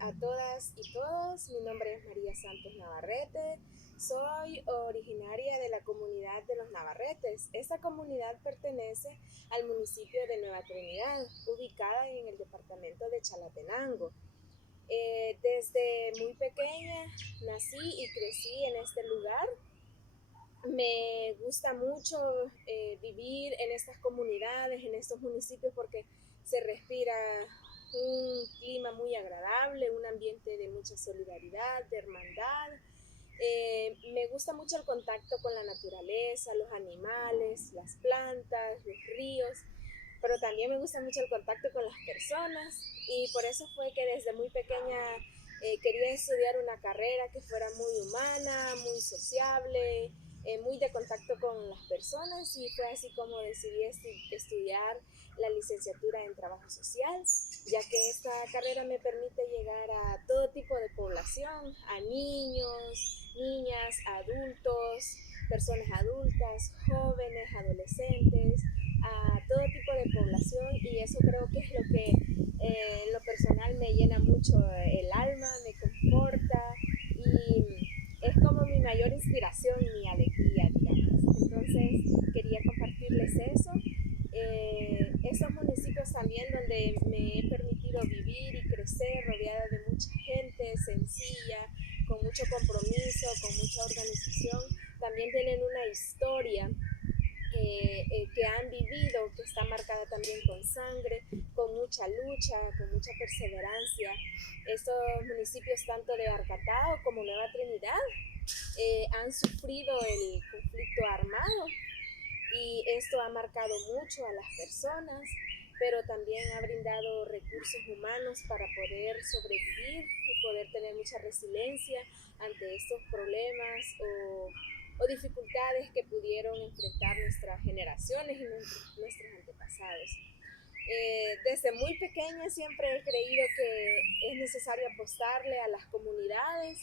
a todas y todos, mi nombre es María Santos Navarrete, soy originaria de la comunidad de los Navarretes. Esta comunidad pertenece al municipio de Nueva Trinidad, ubicada en el departamento de Chalatenango. Desde muy pequeña nací y crecí en este lugar. Me gusta mucho vivir en estas comunidades, en estos municipios, porque se respira un clima muy agradable, un ambiente de mucha solidaridad, de hermandad. Me gusta mucho el contacto con la naturaleza, los animales, las plantas, los ríos, pero también me gusta mucho el contacto con las personas y por eso fue que desde muy pequeña quería estudiar una carrera que fuera muy humana, muy sociable, muy de contacto con las personas, y fue así como decidí estudiar la licenciatura en trabajo social, ya que esta carrera me permite llegar a todo tipo de población, a niños, niñas, adultos, personas adultas, jóvenes, adolescentes, a todo tipo de población, y eso creo que es lo que en lo personal me llena mucho el alma, me conforta y es como mi mayor inspiración, mi alegría, digamos. Entonces quería compartirles eso. Esos municipios también donde me he permitido vivir y crecer rodeada de mucha gente sencilla, con mucho compromiso, con mucha organización, también tienen una historia que han vivido, que está marcada también con sangre, con mucha lucha, con mucha perseverancia. Estos municipios, tanto de Arcatao como Nueva Trinidad, han sufrido el conflicto armado, y esto ha marcado mucho a las personas, pero también ha brindado recursos humanos para poder sobrevivir y poder tener mucha resiliencia ante estos problemas o dificultades que pudieron enfrentar nuestras generaciones y nuestros antepasados. Desde muy pequeña siempre he creído que es necesario apostarle a las comunidades,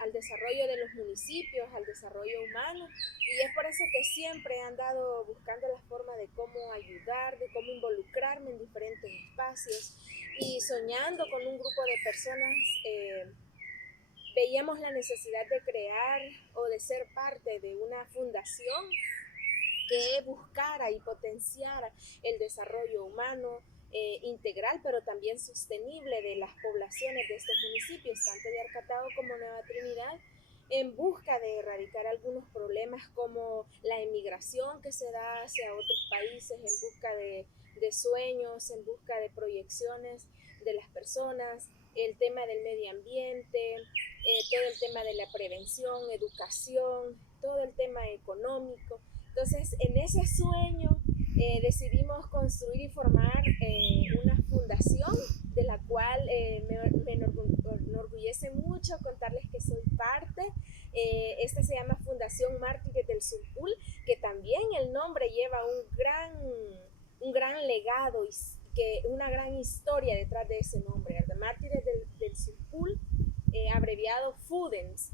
al desarrollo de los municipios, al desarrollo humano, y es por eso que siempre he andado buscando la forma de cómo ayudar, de cómo involucrarme en diferentes espacios, y soñando con un grupo de personas. Veíamos la necesidad de crear o de ser parte de una fundación que buscara y potenciara el desarrollo humano integral, pero también sostenible de las poblaciones de estos municipios, tanto de Arcatao como Nueva Trinidad, en busca de erradicar algunos problemas como la emigración que se da hacia otros países en busca de sueños, en busca de proyecciones de las personas, el tema del medio ambiente, todo el tema de la prevención, educación, todo el tema económico. Entonces, en ese sueño decidimos construir y formar una fundación de la cual me enorgullece mucho contarles que soy parte. Esta se llama Fundación Mártires del Surpul, que también el nombre lleva un gran legado y una gran historia detrás de ese nombre, ¿verdad? Mártires del Surpul, abreviado FUDENS.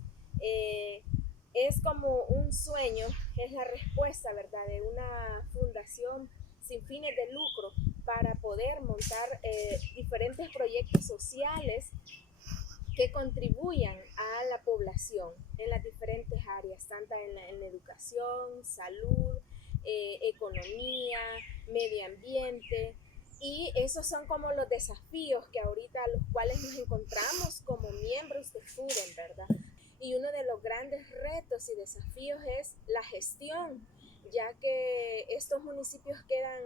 Es como un sueño, es la respuesta, ¿verdad?, de una fundación sin fines de lucro para poder montar diferentes proyectos sociales que contribuyan a la población en las diferentes áreas, tanto en la educación, salud, economía, medio ambiente. Y esos son como los desafíos que ahorita a los cuales nos encontramos como miembros de FUDEN, ¿verdad? Y uno de los grandes retos y desafíos es la gestión, ya que estos municipios quedan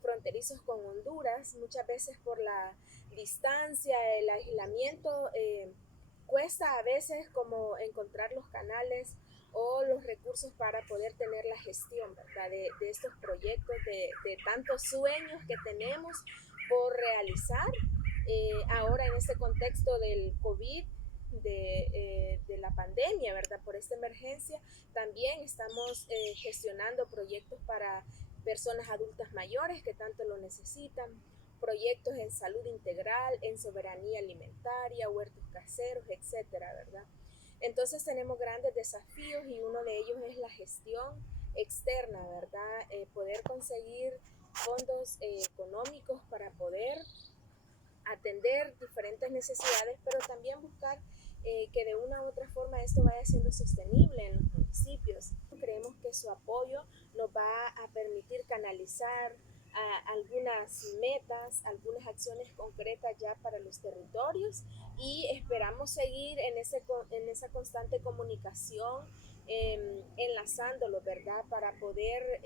fronterizos con Honduras, muchas veces por la distancia, el aislamiento, cuesta a veces como encontrar los canales o los recursos para poder tener la gestión, ¿verdad?, de estos proyectos, de tantos sueños que tenemos por realizar. Ahora en este contexto del COVID, de la pandemia, ¿verdad?, por esta emergencia, también estamos gestionando proyectos para personas adultas mayores que tanto lo necesitan, proyectos en salud integral, en soberanía alimentaria, huertos caseros, etcétera, ¿verdad? Entonces tenemos grandes desafíos y uno de ellos es la gestión externa, ¿verdad? Poder conseguir fondos económicos para poder atender diferentes necesidades, pero también buscar que de una u otra forma esto vaya siendo sostenible en los municipios. Creemos que su apoyo nos va a permitir canalizar algunas metas, algunas acciones concretas ya para los territorios y esperamos seguir en esa constante comunicación, enlazándolo, ¿verdad? Para poder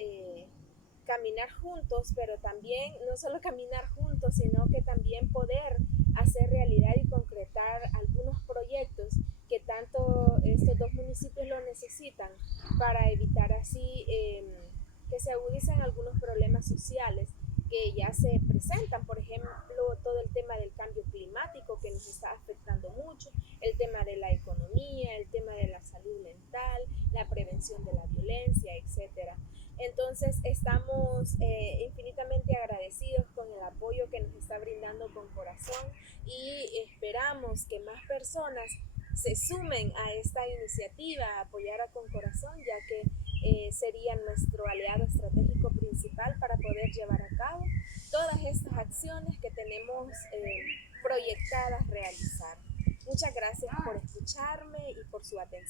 caminar juntos, pero también no solo caminar juntos, sino que también poder hacer realidad y concretar algunos proyectos que tanto estos dos municipios lo necesitan para evitar así que se agudicen algunos problemas sociales que ya se presentan, por ejemplo, todo el tema del cambio climático que nos está afectando mucho, el tema de la economía, el tema de la salud mental, la prevención de la violencia, etcétera. Entonces estamos infinitamente agradecidos con el apoyo que nos está brindando con corazón y esperamos que más personas se sumen a esta iniciativa, a apoyar a Con Corazón, ya que sería nuestro aliado estratégico principal para poder llevar a cabo todas estas acciones que tenemos proyectadas realizar. Muchas gracias por escucharme y por su atención.